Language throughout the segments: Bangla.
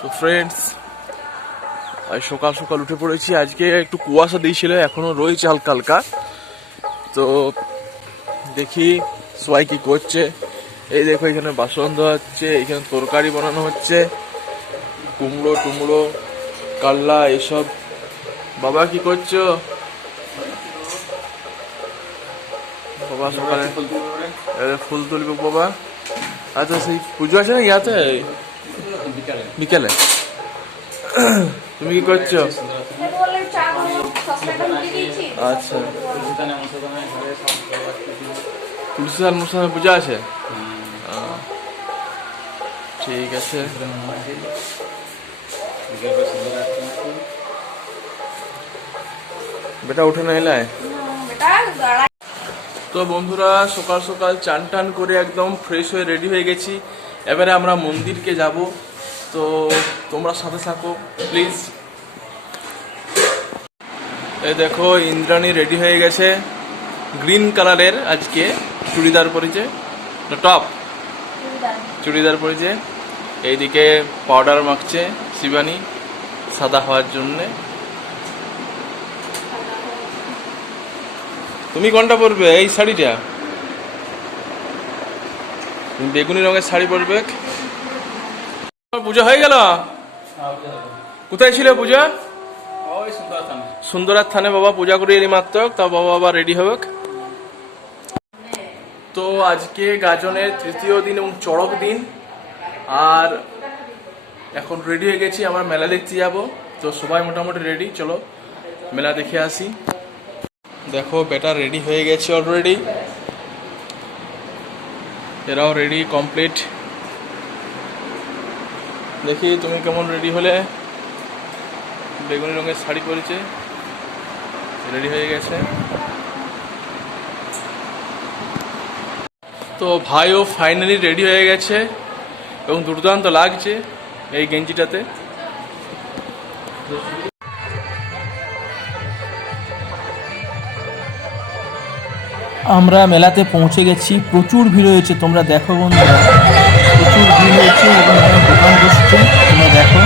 তো ফ্রেন্ডস, আজ সকাল সকাল উঠে পড়েছি। আজকে একটু কুয়াশা দিয়েছিল, এখনো রয়েছে হালকা হালকা। তো দেখি সবাই কি করছে। এই দেখো, এখানে বাসন ধোয়া হচ্ছে, এখানে তরকারি বানানো হচ্ছে, কুমড়ো টুমড়ো কাল্লা এসব। বাবা কি করছো? বাবা সকালে ফুল তুলবে বাবা। আচ্ছা, সেই পুজো আছে না ইয়াতে বিকেলে। তুমি কি করছো? আচ্ছা, তুলসী অনুষ্ঠানে পূজা আছে, ঠিক আছে। বেটা উঠে না এলায়। তো বন্ধুরা, সকাল সকাল চান টান করে একদম ফ্রেশ হয়ে রেডি হয়ে গেছি। এবারে আমরা মন্দিরকে যাব, তো তোমরা সাথে থাকো প্লিজ। এই দেখো, ইন্দ্রাণী রেডি হয়ে গেছে, গ্রিন কালারের আজকে চুড়িদার পরেছে, টপ চুড়িদার পরেছে। এইদিকে পাউডার মাখছে শিবানী সাদা হওয়ার জন্যে। তুমি কোনটা পরবে? এই শাড়িটা, তুমি বেগুনি রঙের শাড়ি পরবে। পূজা হয়ে গেল? কোথায় ছিল পূজা? সুন্দরার থানে বাবা পূজা করে এলি মাত্র, তা বাবা আবার রেডি হবে। তো আজকে গাজনের তৃতীয় দিন এবং চড়ক দিন, আর এখন রেডি হয়ে গেছি, আমরা মেলা দেখতে যাব। তো সবাই মোটামুটি রেডি, চলো মেলা দেখে আসি। দেখো বেটা রেডি হয়ে গেছে অলরেডি, এরাও রেডি কমপ্লিট। দেখি তুমি কেমন রেডি হলে। বেগুনি রঙের শাড়ি পরেছে, রেডি হয়ে গেছে। তো ভাইও ফাইনালি রেডি হয়ে গেছে এবং দুর্দান্ত লাগছে এই গেঞ্জিটাতে। আমরা মেলাতে পৌঁছে গেছি, প্রচুর ভিড় হয়েছে, তোমরা দেখো বন্ধুরা, প্রচুর ভিড় হয়েছে এবং অনেক দোকান বসছে, তোমরা দেখো।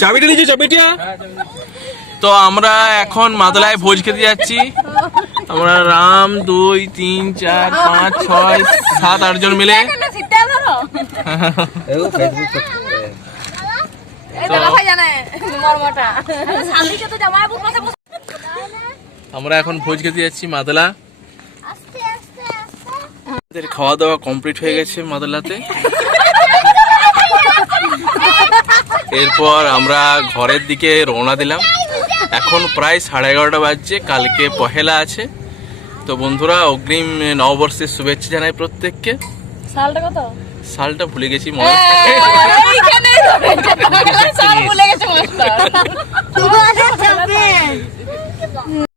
চাবিটা নিয়েছি, চাবিটা। তো আমরা এখন মাদলায় ভোজ খেতে যাচ্ছি। আমরা রাম 2 3 4 5 6 7 8 জন মিলে। আমরা এখন ভোজ খেতে যাচ্ছি মাদলা। খাওয়া দাওয়া কমপ্লিট হয়ে গেছে মাদলাতে। এরপর আমরা ঘরের দিকে রওনা দিলাম। এখন প্রায় 11:30 বাজছে, কালকে পহেলা আছে। তো বন্ধুরা, অগ্রিম নববর্ষের শুভেচ্ছা জানাই প্রত্যেককে। সালটা কত? সালটা ভুলে গেছি মনে।